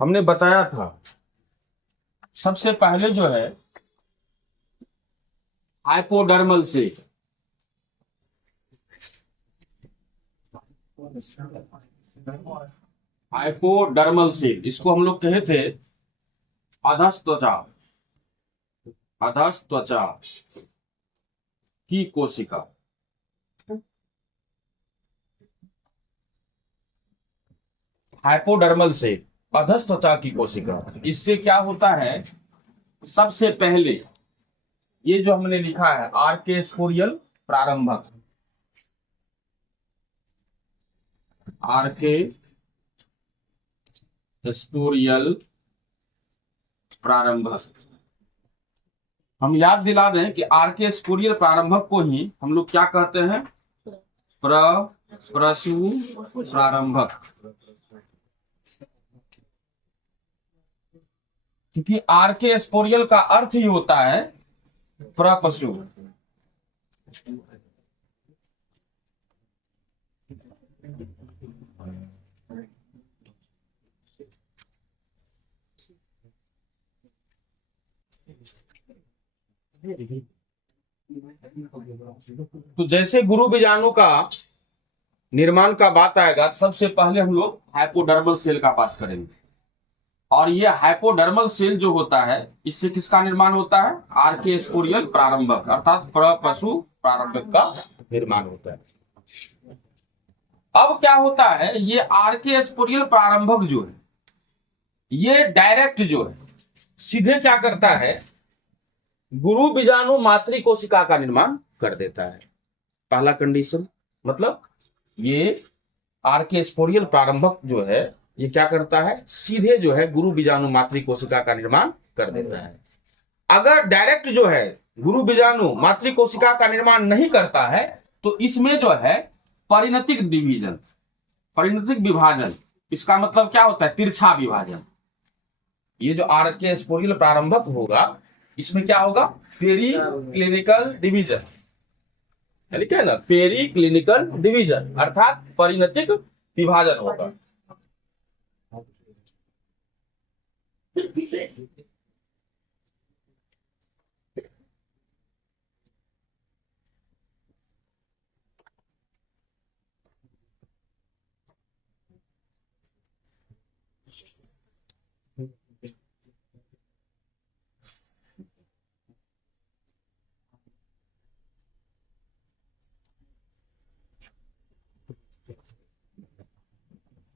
हमने बताया था सबसे पहले जो है हाइपोडर्मल सेल, हाइपोडर्मल सेल, इसको हम लोग कहे थे अधस त्वचा, अधस त्वचा की कोशिका। हाइपोडर्मल सेल, अधस त्वचा की कोशिका। इससे क्या होता है, सबसे पहले ये जो हमने लिखा है आर्केस्पोरियल प्रारंभक, आर्केस्पोरियल प्रारंभक, हम याद दिला दें कि आर्केस्पोरियल प्रारंभक को ही हम लोग क्या कहते हैं, प्रसू प्रारंभक। क्योंकि आर्केस्पोरियल का अर्थ ही होता है प्रपशु। तो जैसे गुरु बीजाणु का निर्माण का बात आएगा, सबसे पहले हम लोग हाइपोडर्मल सेल का बात करेंगे। और ये हाइपोडर्मल सेल जो होता है, इससे किसका निर्माण होता है, आर्केस्पोरियल प्रारंभक अर्थात प्रपशु प्रारंभक का निर्माण होता है। अब क्या होता है, ये आर्केस्पोरियल प्रारंभक जो है, ये डायरेक्ट जो है सीधे क्या करता है, गुरु बीजाणु मातृ कोशिका का निर्माण कर देता है। पहला कंडीशन, मतलब ये आर्केस्पोरियल प्रारंभक जो है ये क्या करता है, सीधे जो है गुरु बीजाणु मातृ कोशिका का निर्माण कर देता है। अगर डायरेक्ट जो है गुरु बीजाणु मातृ कोशिका का निर्माण नहीं करता है, तो इसमें जो है परिणतिक डिवीजन, परिणतिक विभाजन, इसका मतलब क्या होता है, तिरछा विभाजन। ये जो आर्केस्पोरियल प्रारंभक होगा, इसमें क्या होगा, पेरी क्लिनिकल डिवीजन, यानी क्या ना, पेरी क्लिनिकल डिवीजन अर्थात परिणतिक विभाजन होगा।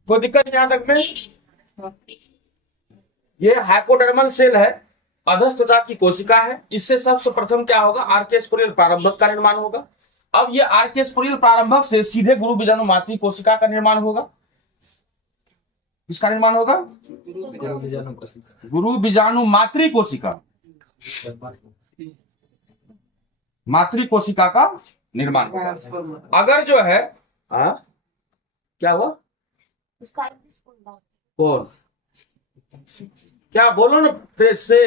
कोई दिक्कत यहां तक में? ये हाइपोडर्मल सेल है, अधस त्वचा की कोशिका है। इससे सबसे प्रथम क्या होगा, आर्केस्पोरियल प्रारंभक का निर्माण होगा। अब ये आर्केस्पोरियल प्रारंभक से सीधे गुरु बीजाणु मातृ कोशिका का निर्माण होगा। किसका निर्माण होगा, गुरु बीजाणु मातृ कोशिका, मातृ कोशिका का निर्माण होगा। अगर जो है क्या हुआ, कौन, क्या बोलो ना फ्रेश से।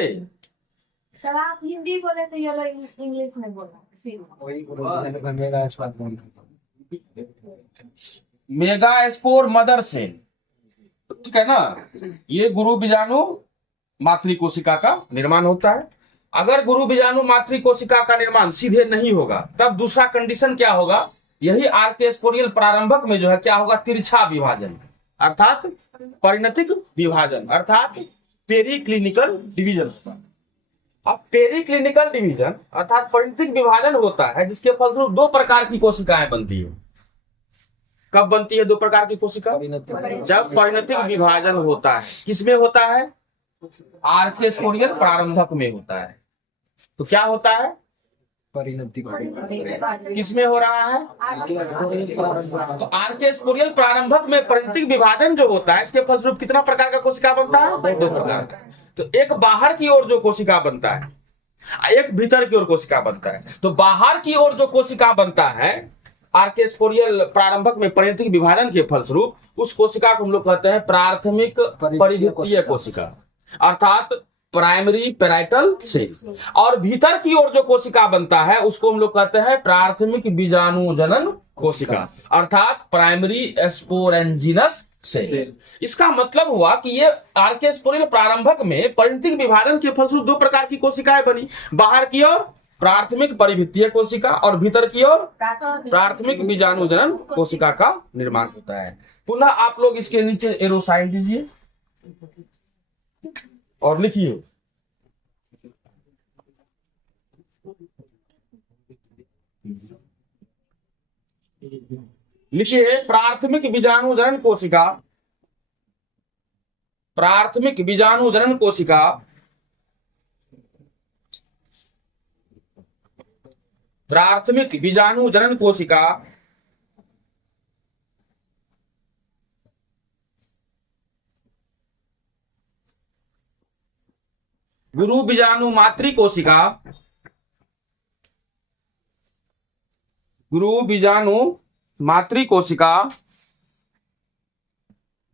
सर आप हिंदी बोले तो ये लोग इंग्लिश में बोला। मेगा स्पोर मदर सेल, ठीक है ना, ये गुरु बीजाणु मातृ कोशिका का निर्माण होता है। अगर गुरु बीजाणु मातृ कोशिका का निर्माण सीधे नहीं होगा, तब दूसरा कंडीशन क्या होगा, यही आर्केस्पोरियल प्रारंभक में जो है क्या होगा, तिरछा विभाजन अर्थात परिणतिक विभाजन अर्थात पेरी क्लिनिकल डिवीजन होता है। अब पेरी क्लिनिकल डिवीजन अर्थात परिणतिक विभाजन होता है, जिसके फलस्वरूप दो प्रकार की कोशिकाएं बनती है। कब बनती है दो प्रकार की कोशिका, जब परिणतिक विभाजन होता है। किसमें होता है, आर्केस्पोरियल प्रारंभक में होता है। तो क्या होता है, परिणति किसमें हो रहा है, तो आर्केस्पोरियल प्रारंभक में परिणतिक विभाजन जो होता है, इसके फलस्वरूप कितना प्रकार का कोशिका बनता है, दो प्रकार का। तो एक बाहर की ओर जो कोशिका बनता है, एक भीतर की ओर कोशिका बनता है। तो बाहर की ओर जो कोशिका बनता है आर्केस्पोरियल प्रारंभक में परिणतिक विभाजन के फलस्वरूप, उस कोशिका को हम लोग कहते हैं प्राथमिक परिधितीय कोशिका अर्थात प्राइमरी पैराइटल सेल। और भीतर की ओर जो कोशिका बनता है उसको हम लोग कहते हैं प्राथमिक बीजाणु जनन कोशिका अर्थात प्राइमरी स्पोरेंजिनस सेल। इसका मतलब हुआ कि ये आर्के स्पोरिल प्रारंभक में परिणतिक विभाजन के फलस्वरूप दो प्रकार की कोशिकाएं बनी, बाहर की ओर प्राथमिक परिभित्तीय कोशिका और भीतर की ओर प्राथमिक बीजाणुजनन कोशिका का निर्माण होता है। पुनः आप लोग इसके नीचे एरो साइन दीजिए और लिखिए प्राथमिक बीजाणुजनन कोशिका, प्राथमिक बीजाणुजनन कोशिका प्राथमिक बीजाणुजनन कोशिका गुरु बीजाणु मातृ कोशिका, गुरु बीजाणु मातृ कोशिका,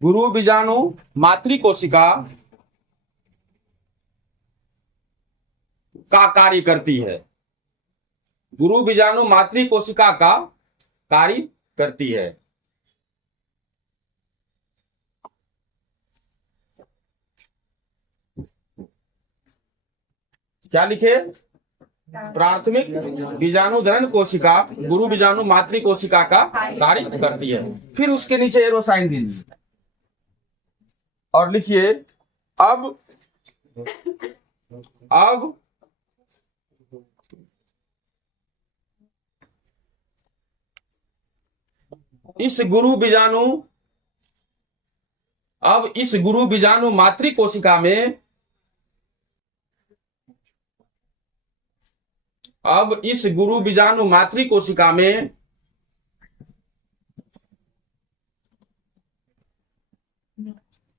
गुरु बीजाणु मातृ कोशिका का कार्य करती है, गुरु बीजाणु मातृ कोशिका का कार्य करती है। क्या लिखे? प्राथमिक बीजाणुजनन कोशिका गुरु बीजाणु मातृ कोशिका का कार्य करती है। फिर उसके नीचे एरो साइन दीजिए और लिखिए अब इस गुरु बीजाणु मातृ कोशिका में अब इस गुरु बीजाणु मातृ कोशिका में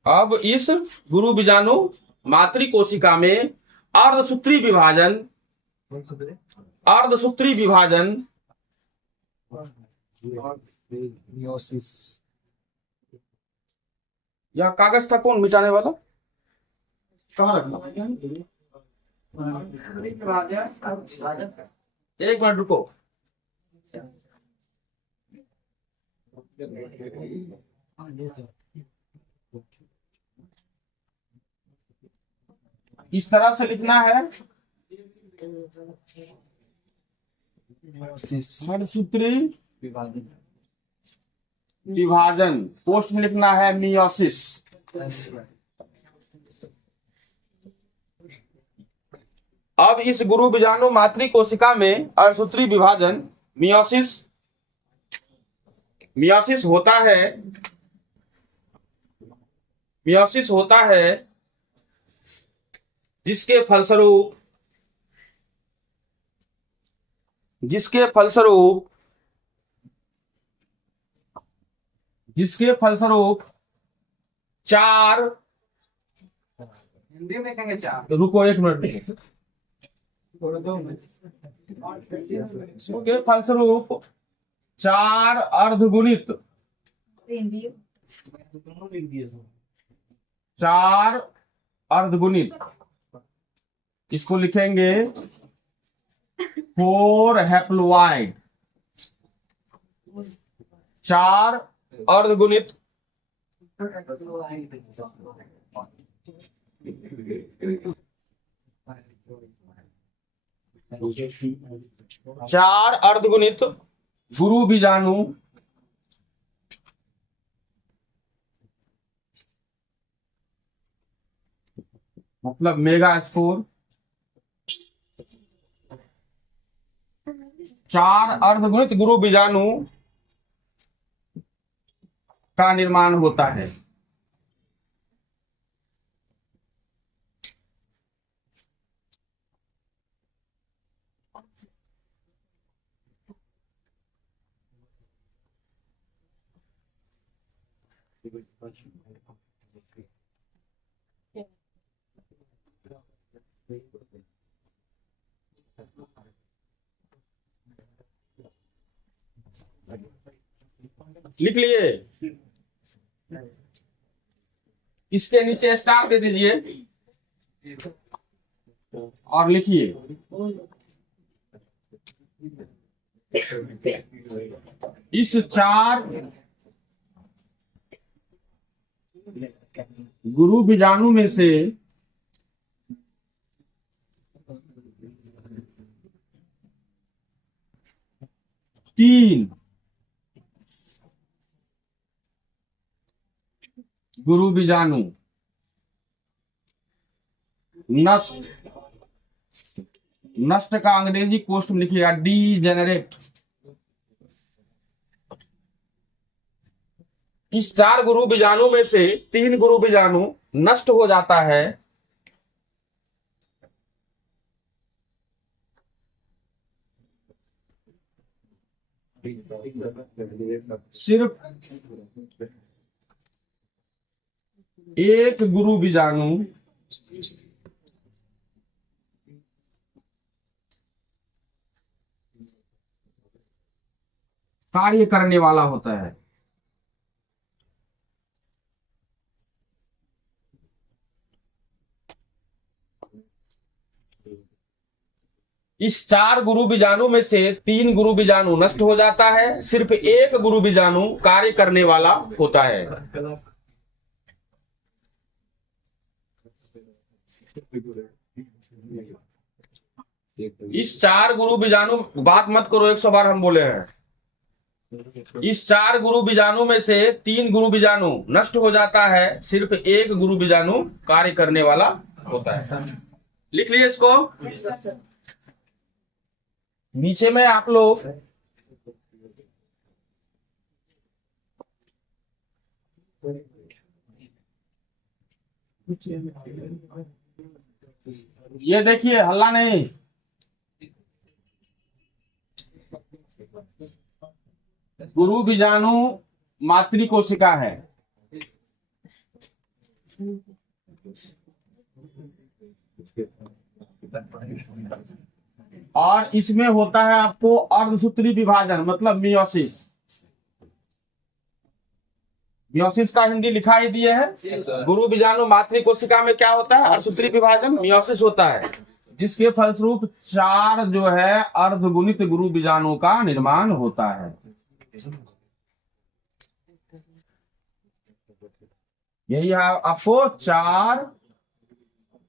अब इस गुरु बीजाणु मातृ कोशिका में अर्धसूत्री विभाजन यह कागज था कौन मिटाने वाला? कहाँ रखना? एक मिनट रुको। इस तरह से लिखना है अर्धसूत्री विभाजन, पोस्ट में लिखना है मियोसिस। अब इस गुरु बीजाणु मातृ कोशिका में अर्धसूत्री विभाजन मियोसिस होता है जिसके फलस्वरूप चार, हिंदी में कहेंगे चार, रुको एक मिनट, के फलस्वरूप चार अर्धगुणित इसको लिखेंगे 4 हैप्लोइड, 4 अर्धगुणित गुरु बीजाणु मतलब मेगा स्पोर, 4 अर्धगुणित गुरु बीजाणु का निर्माण होता है। लिख लिए? इसके नीचे स्टार दे दीजिए और लिखिए इस 4 गुरु बीजाणु में से तीन गुरु बीजाणु नष्ट का अंग्रेजी कोष्ठ में लिखिएगा डीजेनरेट। इस 4 गुरु बीजाणु में से 3 गुरु बीजाणु नष्ट हो जाता है सिर्फ एक गुरु बीजाणु कार्य करने वाला होता है। इस 4 गुरु बीजाणु में से 3 गुरु बीजाणु नष्ट हो जाता है, सिर्फ एक गुरु बीजाणु कार्य करने वाला होता है। इस 4 गुरु बीजाणु, बात मत करो 100 बार हम बोले हैं। इस 4 गुरु बीजाणु में से 3 गुरु बीजाणु नष्ट हो जाता है, सिर्फ एक गुरु बीजाणु कार्य करने वाला होता है। लिख लिए इसको। नीचे में आप लोग ये देखिए, हल्ला नहीं। गुरु बीजाणु मातृ कोशिका है। और इसमें होता है आपको अर्धसूत्री विभाजन, मतलब मियोसिस। मियोसिस का हिंदी लिखा ही दिए है। गुरु बीजाणु मातृ कोशिका में क्या होता है? अर्धसूत्री विभाजन, मियोसिस होता है, जिसके फलस्वरूप 4 जो है अर्धगुणित गुरु बीजाणु का निर्माण होता है। यही है आपको 4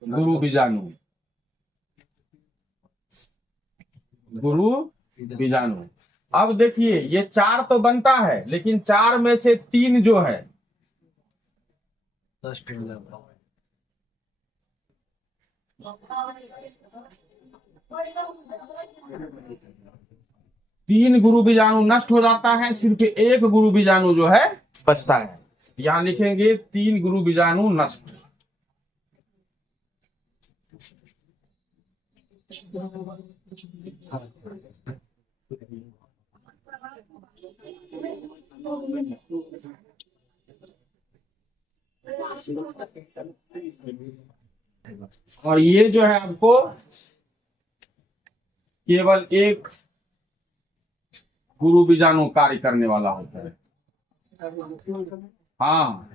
गुरु बीजाणु, गुरु बीजाणु। अब देखिए, ये 4 तो बनता है, लेकिन 4 में से 3 जो है नष्ट हो जाता है। 3 गुरु बीजाणु नष्ट हो जाता है, सिर्फ एक गुरु बीजाणु जो है बचता है। यहां लिखेंगे 3 गुरु बीजाणु नष्ट। और ये जो है आपको केवल एक गुरु बीजाणु कार्य करने वाला होता है। हाँ,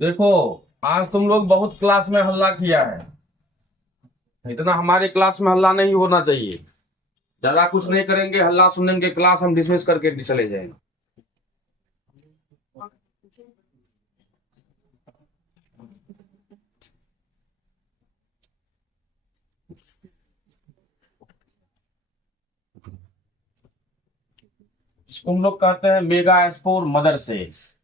देखो आज तुम लोग बहुत क्लास में हल्ला किया है। इतना हमारे क्लास में हल्ला नहीं होना चाहिए। ज्यादा कुछ नहीं करेंगे, हल्ला सुनेंगे, क्लास हम डिसमिस करके चले जाएंगे। इसको हम लोग कहते हैं मेगा स्पोर मदर सेल्स।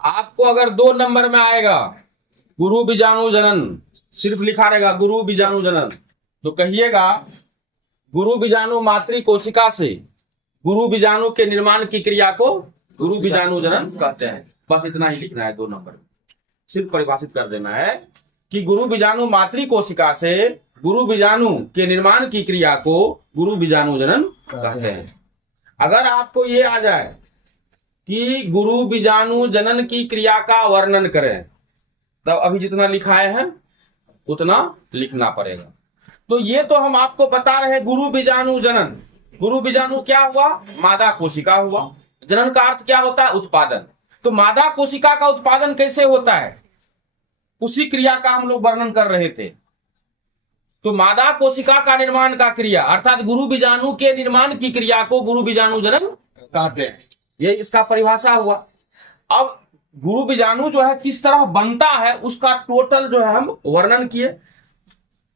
आपको अगर 2 नंबर में आएगा गुरु बीजाणु जनन, सिर्फ लिखा रहेगा गुरु बीजाणु जनन, तो कहिएगा गुरु बीजाणु मातृ कोशिका से गुरु बीजाणु के निर्माण की क्रिया को गुरु बीजाणु जनन कहते हैं। बस इतना ही लिखना है 2 नंबर में। सिर्फ परिभाषित कर देना है कि गुरु बीजाणु मातृ कोशिका से गुरु बीजाणु के निर्माण की क्रिया को गुरु बीजाणु जनन कहते हैं। अगर आपको ये आ जाए कि गुरु बीजाणु जनन की क्रिया का वर्णन करें, तब अभी जितना लिखाए हैं उतना लिखना पड़ेगा। तो ये तो हम आपको बता रहे हैं गुरु बीजाणु जनन। गुरु बीजाणु क्या हुआ? मादा कोशिका हुआ। जनन का अर्थ क्या होता है? उत्पादन। तो मादा कोशिका का उत्पादन कैसे होता है, उसी क्रिया का हम लोग वर्णन कर रहे थे। तो मादा कोशिका का निर्माण का क्रिया अर्थात गुरु बीजाणु के निर्माण की क्रिया को गुरु बीजाणु जनन कहते हैं। ये इसका परिभाषा हुआ। अब गुरु बीजाणु जो है किस तरह बनता है उसका टोटल जो है हम वर्णन किए।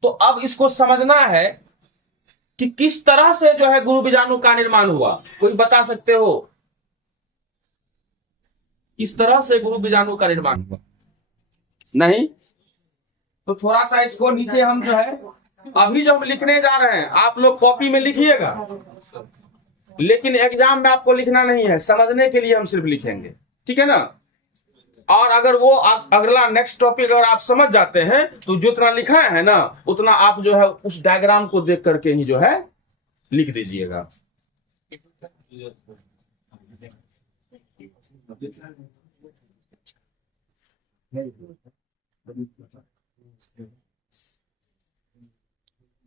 तो अब इसको समझना है कि किस तरह से जो है गुरु बीजाणु का निर्माण हुआ। कोई बता सकते हो किस तरह से गुरु बीजाणु का निर्माण हुआ? नहीं? तो थोड़ा सा इसको नीचे हम जो है अभी जो हम लिखने जा रहे हैं आप लोग कॉपी में लिखिएगा, लेकिन एग्जाम में आपको लिखना नहीं है, समझने के लिए हम सिर्फ लिखेंगे, ठीक है ना। और अगर वो अगला नेक्स्ट टॉपिक अगर आप समझ जाते हैं तो जो उतना लिखा है ना उतना आप जो है उस डायग्राम को देख करके ही जो है लिख दीजिएगा।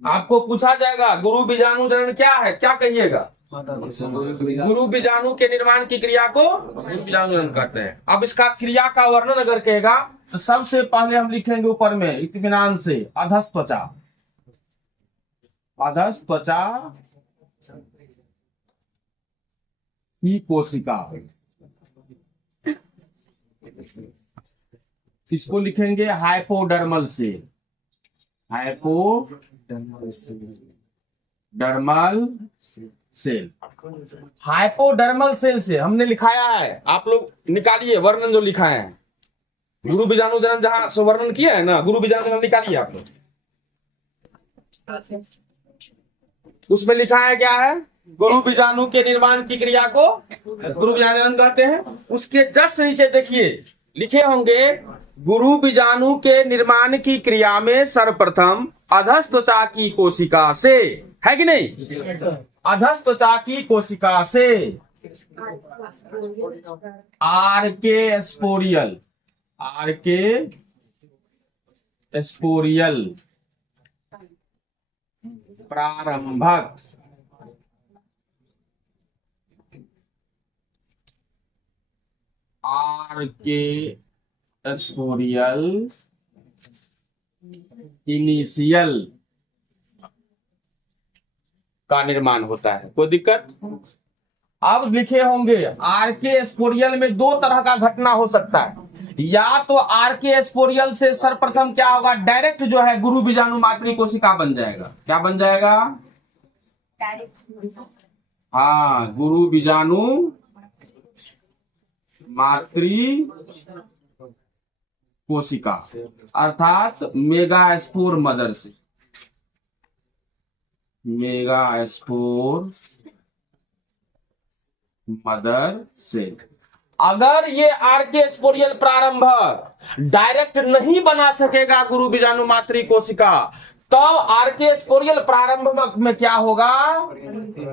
आपको पूछा जाएगा गुरु बीजाणु जनन क्या है, क्या कहिएगा? गुरु बीजाणु के निर्माण की क्रिया को गुरु बीजाणु जनन कहते हैं। अब इसका क्रिया का वर्णन अगर कहेगा तो सबसे पहले हम लिखेंगे ऊपर में इत्मीनान से अधस्त्वचा। अधस्त्वचा की कोशिका, इसको लिखेंगे hypodermal cell. Hypodermal cell. Hypodermal cell से हमने लिखाया है, आप लोग निकालिए वर्णन जो लिखा है। गुरु बीजाणु जनन जहां से वर्णन किया है ना, गुरु बीजाणु जनन निकालिए आप लोग। उसमें लिखा है क्या है? गुरु बीजाणु के निर्माण की क्रिया को गुरु बीजाणु जनन कहते हैं। उसके जस्ट नीचे देखिए लिखे होंगे गुरु बीजाणु के निर्माण की क्रिया में सर्वप्रथम अधस्त्वचा की कोशिका से, है कि नहीं? अधस्त्वचा की कोशिका से आर्के स्पोरियल, आर्के स्पोरियल प्रारंभक आर्के स्पोरियल इनिशियल का निर्माण होता है। कोई दिक्कत? अब लिखे होंगे आर्के स्पोरियल में दो तरह का घटना हो सकता है। या तो आर्के स्पोरियल से सर्वप्रथम क्या होगा, डायरेक्ट जो है गुरु बीजाणु मातृ कोशिका बन जाएगा। क्या बन जाएगा? हाँ, गुरु बीजाणु मातृ कोशिका अर्थात मेगास्पोर मदर से, मेगास्पोर मदर से। अगर ये आर्के स्पोरियल प्रारंभक डायरेक्ट नहीं बना सकेगा गुरु बीजाणु मातृ कोशिका, तब आर्के स्पोरियल प्रारंभक में क्या होगा?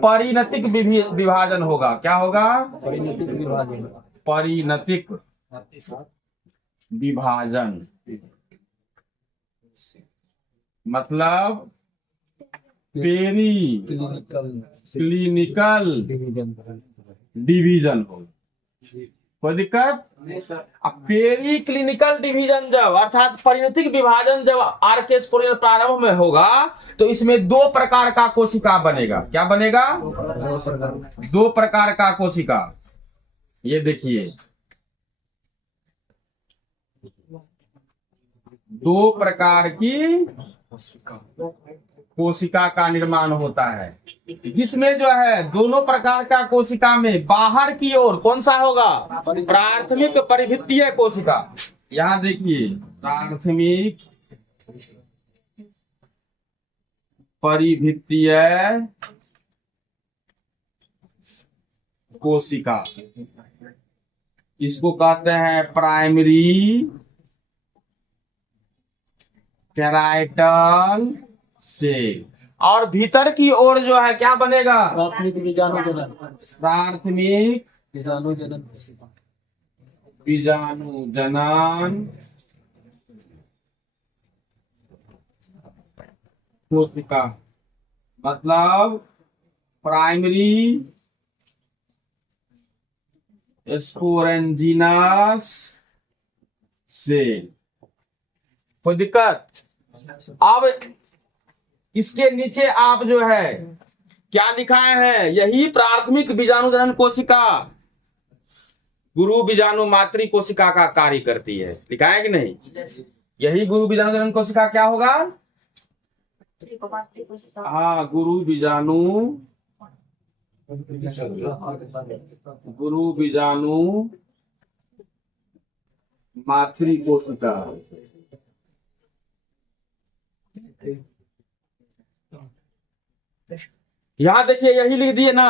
परिणतिक विभाजन होगा। क्या होगा? परिणतिक विभाजन। परिणतिक विभाजन मतलब पेरी क्लिनिकल डिवीजन हो। कोई दिक्कत? अब पेरी क्लिनिकल डिवीजन जब अर्थात परिणतिक विभाजन जब आर्के स्पोरियल प्रारंभ में होगा तो इसमें दो प्रकार का कोशिका बनेगा। क्या बनेगा? दो प्रकार का कोशिका। ये देखिए दो प्रकार की कोशिका का निर्माण होता है, जिसमें जो है दोनों प्रकार का कोशिका में बाहर की ओर कौन सा होगा? प्राथमिक परिभित्तीय कोशिका। यहाँ देखिए प्राथमिक परिभित्तीय कोशिका, इसको कहते हैं प्राइमरी कैराइटल सेल। और भीतर की ओर जो है क्या बनेगा? प्राथमिक बीजाणु जनन। प्राथमिक बीजाणु जनन कोशिका। बीजाणु जनन कोशिका मतलब प्राइमरी स्पोरेंजिनस सेल। कोई दिक्कत? अब इसके नीचे आप जो है क्या लिखाए हैं, यही प्राथमिक बीजाणु जनन कोशिका गुरु बीजाणु मातृ कोशिका का कार्य करती है। लिखा है कि नहीं? यही गुरु बीजाणु जनन कोशिका क्या होगा? हाँ, गुरु बीजाणु मातृ कोशिका। यहां देखिए यही लिख दिए ना,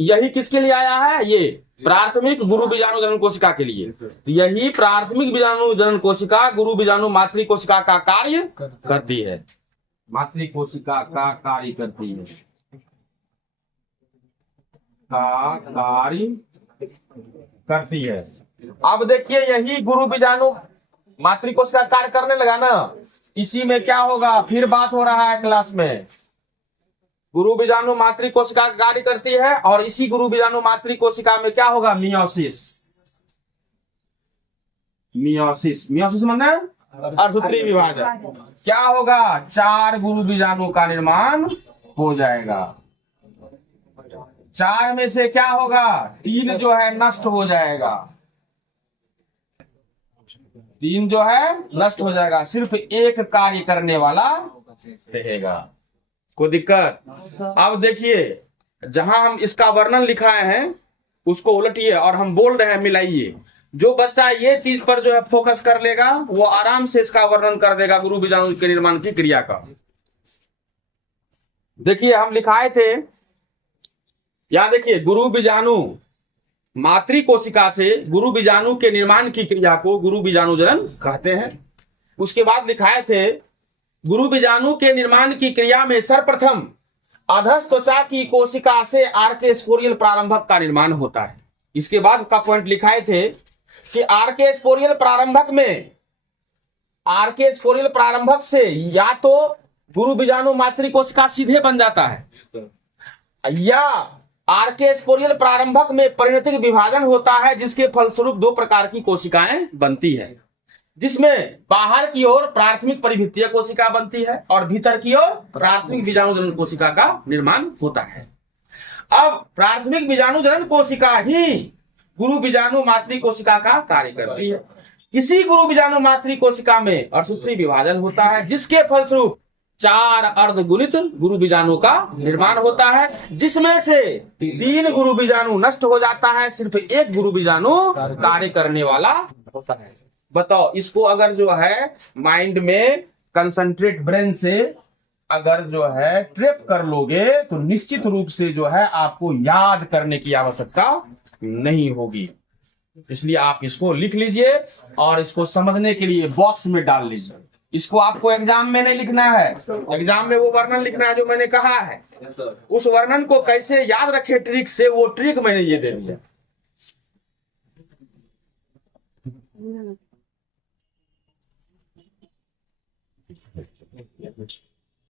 यही किसके लिए आया है? ये प्राथमिक गुरु बीजाणु जनन कोशिका के लिए। तो यही प्राथमिक बीजाणु जनन कोशिका गुरु बीजाणु मातृ कोशिका का कार्य करती है। मातृ कोशिका का कार्य करती है, का कार्य करती है। अब देखिए यही गुरु बीजाणु मातृ कोशिका कार्य करने लगा ना, इसी में क्या होगा? फिर बात हो रहा है क्लास में। गुरु बीजाणु मातृ कोशिका कार्य करती है और इसी गुरु बीजाणु मातृ कोशिका में क्या होगा? मियोसिस। मियोसिस मियोसिस मतलब अर्धसूत्री विभाजन। क्या होगा? 4 गुरु बीजाणु का निर्माण हो जाएगा। 4 में से क्या होगा? 3 जो है नष्ट हो जाएगा। 3 जो है नष्ट हो जाएगा, सिर्फ एक कार्य करने वाला रहेगा। कोई दिक्कत? अब देखिए जहां हम इसका वर्णन लिखाए हैं उसको उलटिए और हम बोल रहे हैं मिलाइए। जो बच्चा ये चीज पर जो है फोकस कर लेगा वो आराम से इसका वर्णन कर देगा गुरु बीजाणु के निर्माण की क्रिया का। देखिए हम लिखाए थे, यहां देखिए गुरु बीजाणु मातृ कोशिका से गुरु बीजाणु के निर्माण की क्रिया को गुरु बीजाणु जनन कहते हैं। उसके बाद लिखाए थे गुरु बीजाणु के निर्माण की क्रिया में सर्वप्रथम अधस त्वचा की कोशिका से आर्के स्पोरियल प्रारंभक का निर्माण होता है। इसके बाद का पॉइंट लिखाए थे कि आर्के स्पोरियल प्रारंभक से या तो गुरु बीजाणु मातृ कोशिका सीधे बन जाता है या आर्के स्पोरियल प्रारंभक में परिणतिक विभाजन होता है, जिसके फलस्वरूप 2 प्रकार की कोशिकाएं बनती है, जिसमें बाहर की ओर प्राथमिक परिभित्तीय कोशिका बनती है और भीतर की ओर प्राथमिक बीजाणु जनन कोशिका का निर्माण होता है। अब प्राथमिक बीजाणु जनन कोशिका ही गुरु बीजाणु मातृ कोशिका का कार्य करती है। इसी गुरु बीजाणु मातृ कोशिका में अर्धसूत्री विभाजन होता है, जिसके फलस्वरूप 4 अर्धगुणित गुरु बीजाणु का निर्माण होता है, जिसमें से 3 गुरु बीजाणु नष्ट हो जाता है, सिर्फ एक गुरु बीजाणु कार्य करने वाला होता है। बताओ, इसको अगर जो है माइंड में कंसंट्रेट ब्रेन से अगर जो है ट्रेप कर लोगे तो निश्चित रूप से जो है आपको याद करने की आवश्यकता नहीं होगी। इसलिए आप इसको लिख लीजिए और इसको समझने के लिए बॉक्स में डाल लीजिए। इसको आपको एग्जाम में नहीं लिखना है, एग्जाम में वो वर्णन लिखना है जो मैंने कहा है। उस वर्णन को कैसे याद रखे ट्रिक से, वो ट्रिक मैंने ये दे दिया।